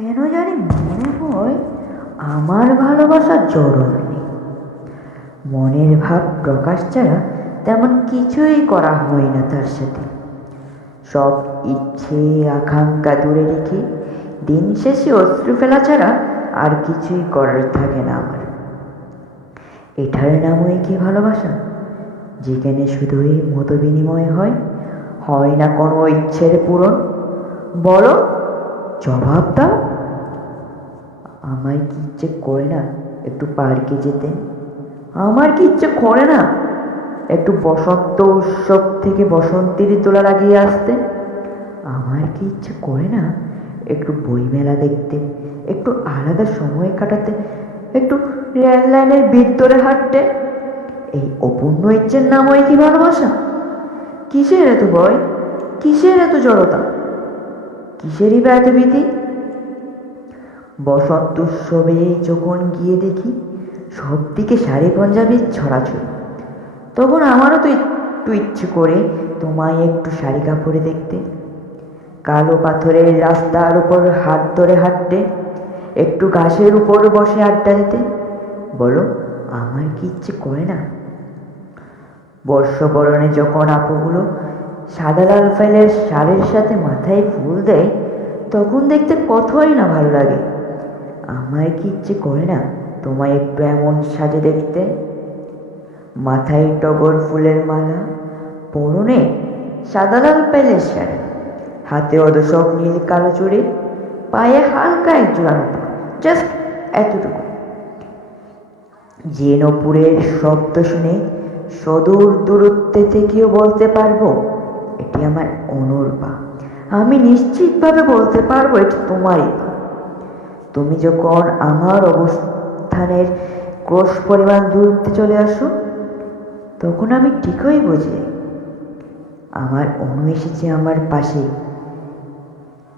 কেন জানি মনে হয় আমার ভালোবাসার জড়ন নেই মনের ভাব প্রকাশ ছাড়া তেমন কিছুই করা হয় না তার সাথে। সব ইচ্ছে, আকাঙ্ক্ষা দূরে রেখে দিন শেষে অশ্রু ফেলা ছাড়া আর কিছুই করার থাকে না আমার। এটার নামই কি ভালোবাসা? যেখানে শুধুই মত বিনিময় হয় হয় না কোনো ইচ্ছের পূরণ? বলো, জবাব দাও। আমার কি ইচ্ছে করে না একটু পার্কে যেতে? আমার কি ইচ্ছে করে না একটু বসন্ত উৎসব থেকে বসন্তের তোলা লাগিয়ে আসতে? আমার কি ইচ্ছে করে না একটু বইমেলা দেখতে, একটু আলাদা সময় কাটাতে, একটু রেল লাইনের ভিতরে হাঁটতে? এই অপূর্ণ ইচ্ছের নাম হয় কি ভালোবাসা? কিসের এত ভয়? কিসের এত জড়তা? কিসেরই বা এত ভীতি? বসন্ত উৎসবে যখন গিয়ে দেখি সব দিকে শাড়ি পঞ্জাবির ছড়াছড়ি। তখন আমারও তো একটু ইচ্ছে করে তোমায় একটু শাড়ি কাপড়ে দেখতে। কালো পাথরের রাস্তার উপর হাত ধরে হাঁটতে, একটু ঘাসের উপর বসে আড্ডা দিতে। বলো আমার কি ইচ্ছে করে না? বর্ষবরণে যখন আপুগুলো সাদা লাল ফাইলের শালের সাথে মাথায় ফুল দেয়, তখন দেখতে কতই না ভালো লাগে। আমার কি ইচ্ছে করে না তোমায় একটু এমন সাজে দেখতে? মাথায় টগর ফুলের মালা, পরনে সাদা লাল পেলের শাড়ি, হাতে অদসব নীল কালো চুড়ি, পায়ে হালকা এক জোড়ানো জাস্ট এতটুকু। যে নপুরের শব্দ শুনে সদূর দূরত্বে থেকেও বলতে পারব, এটি আমার অনুরূপা। আমি নিশ্চিতভাবে বলতে পারব, এটি তোমারই পা। তুমি যখন আমার অবস্থানের ক্রোশ পরিমাণ দূরত্বে চলে আসো, তখন আমি ঠিকই বুঝি। আমার অনু এসেছে আমার পাশে।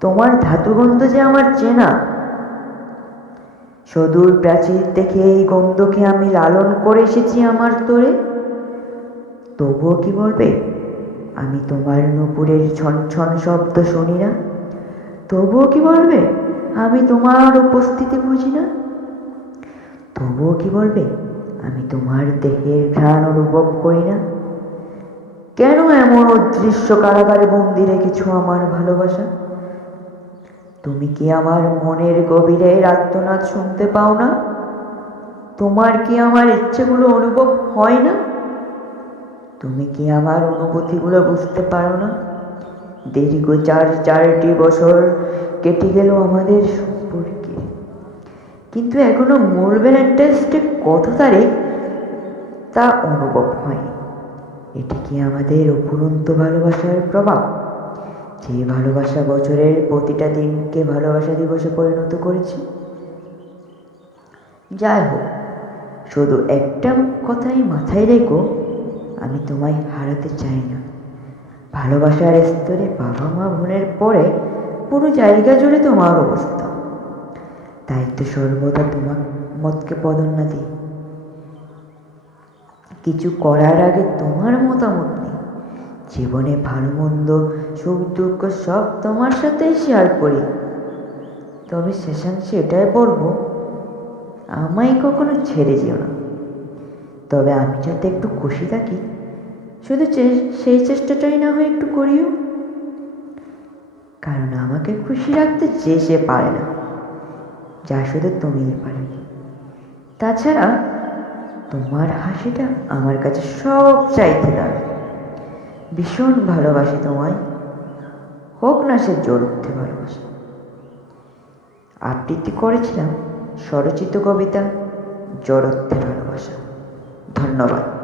তোমার ধাতুগন্ধ যে আমার চেনা। সদূর প্রাচীর থেকে এই গন্ধকে আমি লালন করে এসেছি আমার তোরে। তবুও কি বলবে? আমি তোমার নুপুরের ছন ছন শব্দ শুনি না। তবুও কি বলবে? আমি তোমার উপস্থিতি বুঝি না? তবুও কি বলবে? আমি তোমার দেহের ঘ্রাণ অনুভব করি না। কেন এমন অদৃশ্য কারাগারে বন্দি রেখেছ আমার ভালোবাসা? তুমি কি আমার মনের গভীরে আত্মনাদ শুনতে পাও না? তোমার কি আমার ইচ্ছেগুলো অনুভব হয় না? তুমি কি আমার অনুভূতিগুলো বুঝতে পারো না? দীর্ঘ চার চারটি বছর কেটে গেল আমাদের সম্পর্কে। কিন্তু এখনও মূল ভ্যালেন্টাইন্সডে কত তারিখ? তা অনুভব হয়নি এটি কি আমাদের অপুরন্ত ভালোবাসার প্রভাব? যে ভালোবাসা বছরের প্রতিটা দিনকে ভালোবাসা দিবসে পরিণত করেছি? যাই হোক, শুধু একটা কথাই মাথায় রেখো, আমি তোমায় হারাতে চাই না। ভালোবাসার স্তরে বাবা মা বোনের পরে পুরো জায়গা জুড়ে তোমার অবস্থা। তাই তো সর্বদা তোমার মতকে দিই কিছু করার আগে তোমার মতামত নেই। জীবনে ভালো, মন্দ, সুখ, দুঃখ সব তোমার সাথেই শেয়ার করি। তবে শেষাংশে এটাই বলব, আমায় কখনো ছেড়ে যেও না। তবে আমি যাতে একটু খুশি থাকি, শুধু সেই চেষ্টাটাই না হয় একটু করিও। কারণ আমাকে খুশি রাখতে যে সে পারে না, যা শুধু তুমিই পারে। তাছাড়া তোমার হাসিটা আমার কাছে সব চাইতে দাঁড় ভীষণ ভালোবাসি তোমায়। হোক না সে জোর উঠতে ভালোবাসা। আবৃত্তি করেছিলাম স্বরচিত কবিতা, জড়ত্বে ভালোবাসা। ধন্যবাদ।